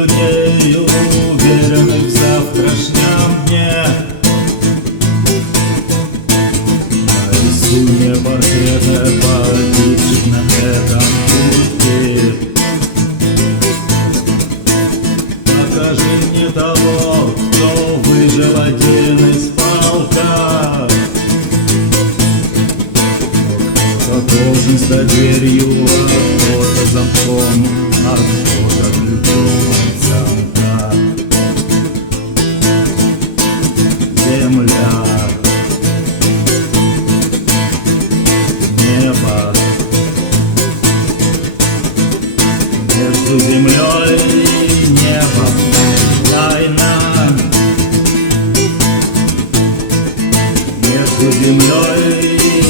людей, уверенных в завтрашнем дне. Нарисуй мне портреты погибших на этом пути. Покажи мне того, кто выжил один из полка. Кто-то должен стать дверью, а кто-то замком, а кто-то ключом от замка. Земля, небо, между землей и небом тайна. Между землей и